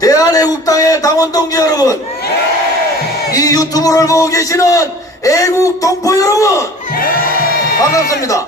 대한애국당의 당원 동지 여러분, 이 유튜브를 보고 계시는 애국 동포 여러분, 반갑습니다.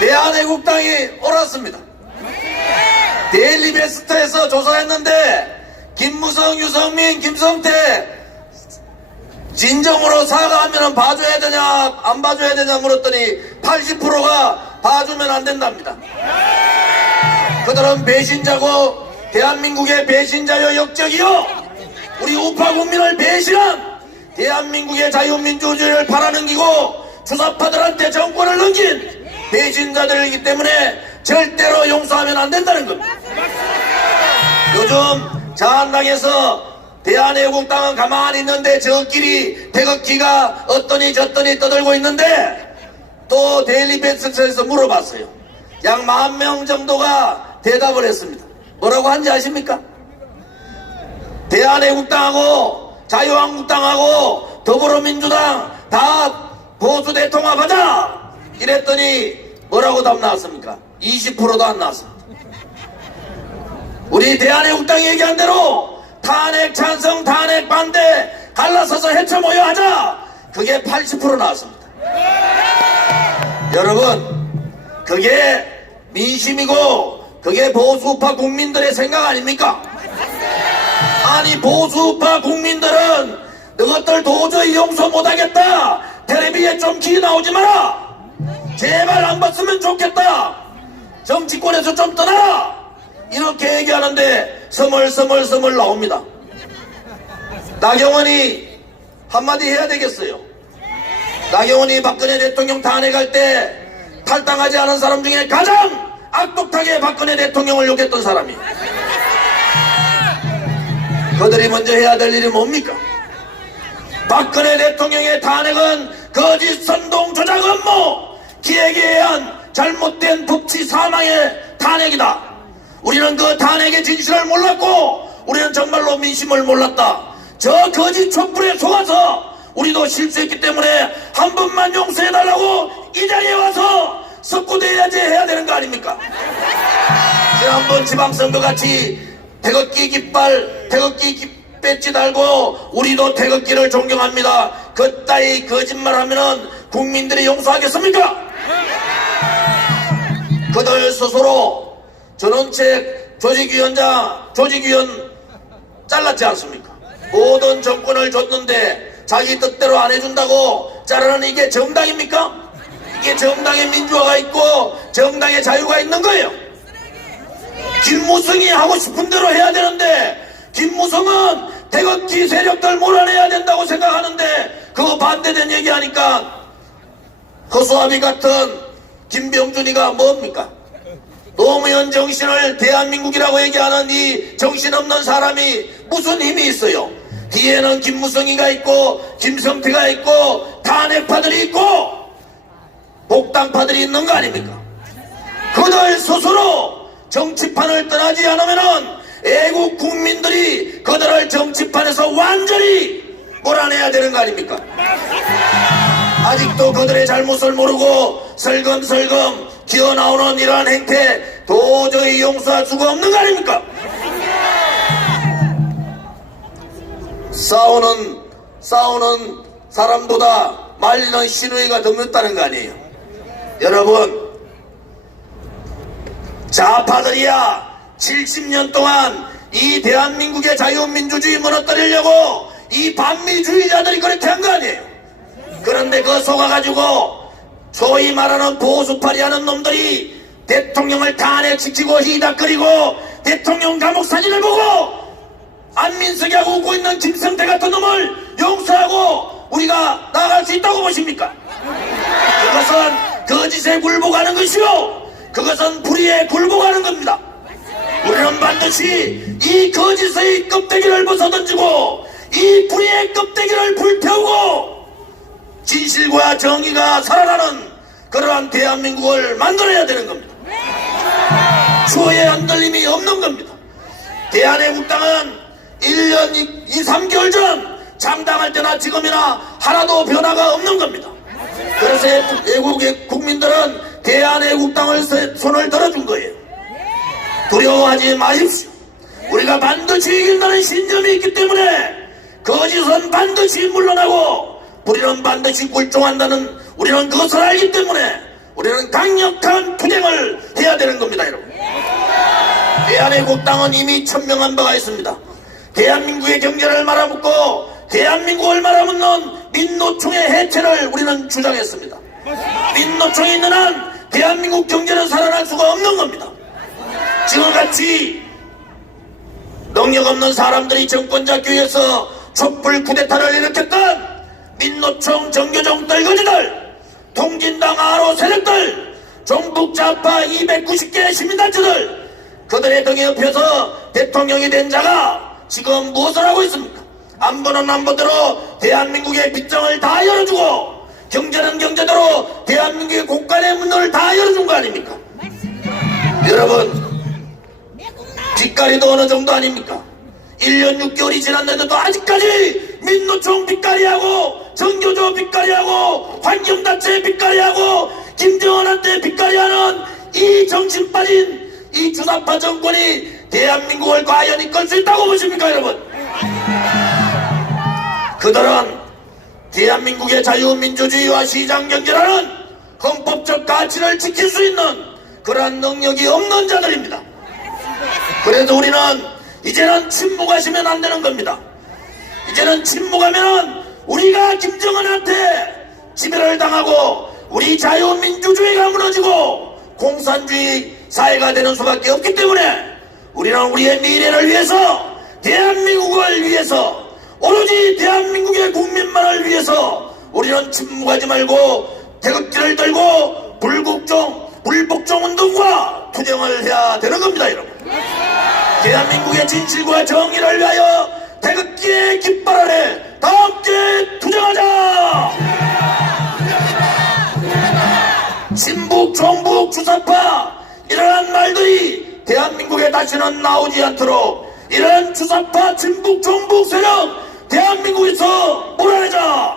대한애국당이 옳았습니다. 데일리베스트에서 조사했는데 김무성, 유성민, 김성태 진정으로 사과하면 봐줘야 되냐 안 봐줘야 되냐 물었더니 80%가 봐주면 안 된답니다. 그들은 배신자고 대한민국의 배신자여 역적이요, 우리 우파 국민을 배신한 대한민국의 자유민주주의를 팔아넘기고 주사파들한테 정권을 넘긴 배신자들이기 때문에 절대로 용서하면 안 된다는 겁니다. 요즘 자한당에서 대한애국당은 가만히 있는데 저끼리 태극기가 어떠니 저떠니 떠들고 있는데, 또 데일리베스트에서 물어봤어요. 약 10,000명 정도가 대답을 했습니다. 뭐라고 한지 아십니까? 대한애국당하고 자유한국당하고 더불어민주당 다 보수 대통합하자 이랬더니 뭐라고 답 나왔습니까? 20%도 안 나왔습니다. 우리 대한애국당이 얘기한 대로 탄핵 찬성 탄핵 반대 갈라서서 해쳐 모여 하자, 그게 80% 나왔습니다. 여러분, 그게 민심이고 그게 보수우파 국민들의 생각 아닙니까? 아니, 보수우파 국민들은 너것들 도저히 용서 못하겠다, 텔레비에 좀 기 나오지 마라, 제발 안 봤으면 좋겠다, 정치권에서 좀 떠나라, 이렇게 얘기하는데 서멀서멀 나옵니다. 나경원이 한마디 해야 되겠어요. 나경원이 박근혜 대통령 탄핵할 때 탈당하지 않은 사람 중에 가장 악독하게 박근혜 대통령을 욕했던 사람이, 그들이 먼저 해야 될 일이 뭡니까? 박근혜 대통령의 탄핵은 거짓 선동 조작 업무, 기획에 의한 잘못된 법치 사망의 탄핵이다. 우리는 그 탄핵의 진실을 몰랐고 우리는 정말로 민심을 몰랐다. 저 거짓 촛불에 속아서 우리도 실수했기 때문에 한 번만 용서해달라고 이 자리에 와서 석구대야제 해야 되는 거 아닙니까? 지난번 지방선거같이 태극기 깃발, 태극기 배지 달고 우리도 태극기를 존경합니다, 그따위 거짓말하면은 국민들이 용서하겠습니까? 그들 스스로 전원책 조직위원 잘랐지 않습니까? 모든 정권을 줬는데 자기 뜻대로 안 해준다고 자르는 이게 정당입니까? 이게 정당의 민주화가 있고 정당의 자유가 있는 거예요. 김무성이 하고 싶은 대로 해야 되는데, 김무성은 태극기 세력들 몰아내야 된다고 생각하는데 그거 반대된 얘기하니까 허수아비 같은 김병준이가 뭡니까? 노무현 정신을 대한민국이라고 얘기하는 이 정신없는 사람이 무슨 힘이 있어요? 뒤에는 김무성이가 있고 김성태가 있고 탄핵파들이 있고 복당파들이 있는 거 아닙니까? 그들 스스로 정치판을 떠나지 않으면은 애국 국민들이 그들을 정치판에서 완전히 몰아내야 되는 거 아닙니까? 아직도 그들의 잘못을 모르고 설금설금 기어나오는 이러한 행태 도저히 용서할 수가 없는 거 아닙니까? 싸우는 사람보다 말리는 시누이가 더 묻다는 거 아니에요? 여러분, 좌파들이야 70년 동안 이 대한민국의 자유민주주의 무너뜨리려고 이 반미주의자들이 그렇게 한 거 아니에요? 그런데 그거 속아가지고 소위 말하는 보수파리 하는 놈들이 대통령을 탄핵시키고 히닥거리고 대통령 감옥 사진을 보고 안민석이하고 웃고 있는 김성태 같은 놈을 용서하고 우리가 나아갈 수 있다고 보십니까? 그것은 거짓에 굴복하는 것이요, 그것은 불의에 굴복하는 겁니다. 우리는 반드시 이 거짓의 껍데기를 벗어던지고 이 불의의 껍데기를 불태우고 진실과 정의가 살아나는 그러한 대한민국을 만들어야 되는 겁니다. 추호의 흔들림이 없는 겁니다. 대한애국당은 1년 2, 3개월 전 창당할 때나 지금이나 하나도 변화가 없는 겁니다. 그래서 애국의 국민들은 대한애국당을 손을 들어준 거예요. 두려워하지 마십시오. 우리가 반드시 이긴다는 신념이 있기 때문에 거짓은 반드시 물러나고 불의는 반드시 굴종한다는 우리는 그것을 알기 때문에 우리는 강력한 투쟁을 해야 되는 겁니다, 여러분. 대한애국당은 이미 천명한 바가 있습니다. 대한민국의 경제를 말아먹고 대한민국을 말아먹는 민노총의 해체를 우리는 주장했습니다. 민노총이 있는 한 대한민국 경제는 살아날 수가 없는 겁니다. 지금같이 능력 없는 사람들이 정권 잡기 위해서 촛불 쿠데타를 일으켰던 민노총 정교정 떨거지들, 통진당 아로 세력들, 종북 좌파 290개 시민단체들, 그들의 등에 업혀서 대통령이 된 자가 지금 무엇을 하고 있습니까? 안보는 안보대로 대한민국의 빗장을 다 열어주고 경제는 경제대로 대한민국의 곳간의 문을 다 열어준 거 아닙니까? 여러분, 빚가리도 어느 정도 아닙니까? 1년 6개월이 지났는데도 아직까지 민노총 빚가리하고 정교조 빚가리하고 환경단체 빚가리하고 김정은한테 빚가리하는 이 정신 빠진 이 주사파 정권이 대한민국을 과연 이끌 수 있다고 보십니까, 여러분? 그들은 대한민국의 자유민주주의와 시장경제라는 헌법적 가치를 지킬 수 있는 그러한 능력이 없는 자들입니다. 그래도 우리는 이제는 침묵하시면 안 되는 겁니다. 이제는 침묵하면 우리가 김정은한테 지배를 당하고 우리 자유민주주의가 무너지고 공산주의 사회가 되는 수밖에 없기 때문에 우리는 우리의 미래를 위해서 대한민국을 위해서 오로지 대한민국의 국민만을 위해서 우리는 침묵하지 말고 태극기를 들고 불복종 운동과 투쟁을 해야 되는 겁니다, 여러분. 대한민국의 진실과 정의를 위하여 태극기의 깃발 아래 다 함께 투쟁하자! 친북, 종북, 주사파 이러한 말들이 대한민국에 다시는 나오지 않도록 이러한 주사파, 친북, 종북 세력 대한민국에서 몰아내자!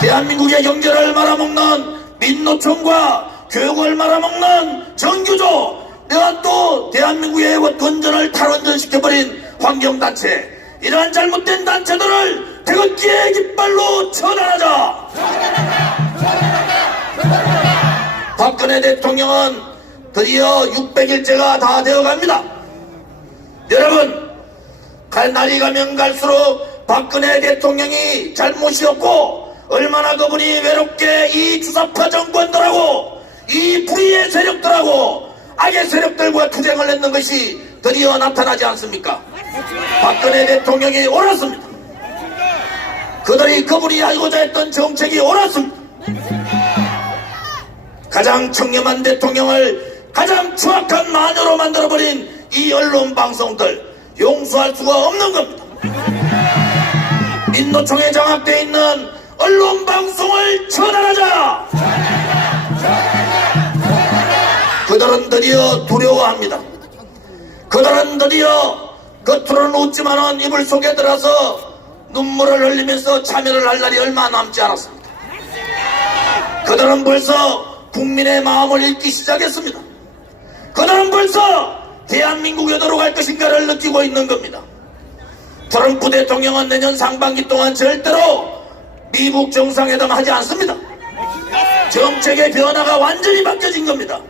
대한민국의 경제를 말아먹는 민노총과 교육을 말아먹는 정교조, 내가 또 대한민국의 건전을 탈원전시켜버린 환경단체, 이러한 잘못된 단체들을 태극기의 깃발로 처단하자! 박근혜 대통령은 드디어 600일째가 다 되어갑니다. 여러분, 날이 가면 갈수록 박근혜 대통령이 잘못이었고 얼마나 그분이 외롭게 이 주사파 정권들하고 이 불의의 세력들하고 악의 세력들과 투쟁을 했는 것이 드디어 나타나지 않습니까? 박근혜 대통령이 옳았습니다. 그분이 알고자 했던 정책이 옳았습니다. 가장 청렴한 대통령을 가장 추악한 마녀로 만들어버린 이 언론 방송들 용서할 수가 없는 겁니다. 민노총에 장악되어 있는 언론 방송을 처단하자! 그들은 드디어 두려워합니다. 그들은 드디어 겉으로는 웃지만은 이불 속에 들어서 눈물을 흘리면서 참여를 할 날이 얼마 남지 않았습니다. 그들은 벌써 국민의 마음을 읽기 시작했습니다. 그들은 벌써 대한민국이 어디로 갈 것인가를 느끼고 있는 겁니다. 트럼프 대통령은 내년 상반기 동안 절대로 미국 정상회담 하지 않습니다. 정책의 변화가 완전히 바뀌어진 겁니다.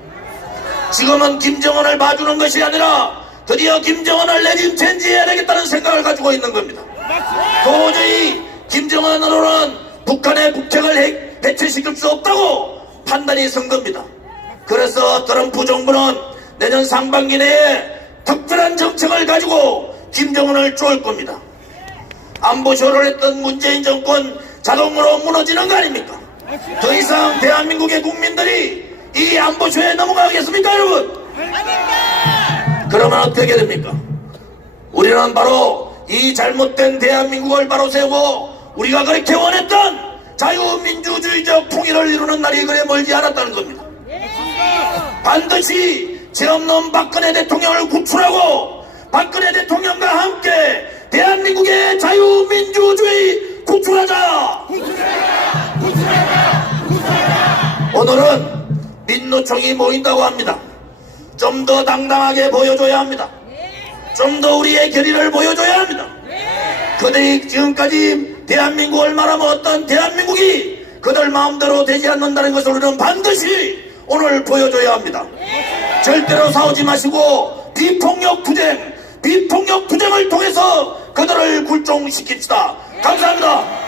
지금은 김정은을 봐주는 것이 아니라 드디어 김정은을 레짐 체인지해야 되겠다는 생각을 가지고 있는 겁니다. 도저히 김정은으로는 북한의 북핵을 해체시킬 수 없다고 판단이 선 겁니다. 그래서 트럼프 정부는 내년 상반기 내에 특별한 정책을 가지고 김정은을 쪼을 겁니다. 안보쇼를 했던 문재인 정권 자동으로 무너지는 거 아닙니까? 더 이상 대한민국의 국민들이 이 안보쇼에 넘어가겠습니까, 여러분? 그러면 어떻게 됩니까? 우리는 바로 이 잘못된 대한민국을 바로 세우고 우리가 그렇게 원했던 자유민주주의적 통일을 이루는 날이 그래 멀지 않았다는 겁니다. 반드시 죄 없는 박근혜 대통령을 구출하고 박근혜 대통령과 함께 대한민국의 자유민주주의 구출하자! 오늘은 민노총이 모인다고 합니다. 좀 더 당당하게 보여줘야 합니다. 좀 더 우리의 결의를 보여줘야 합니다. 그들이 지금까지 대한민국을 말하면 어떤 대한민국이 그들 마음대로 되지 않는다는 것을 우리는 반드시 오늘 보여줘야 합니다. 절대로 싸우지 마시고 비폭력 투쟁을 통해서 그들을 굴종시킵시다. 감사합니다.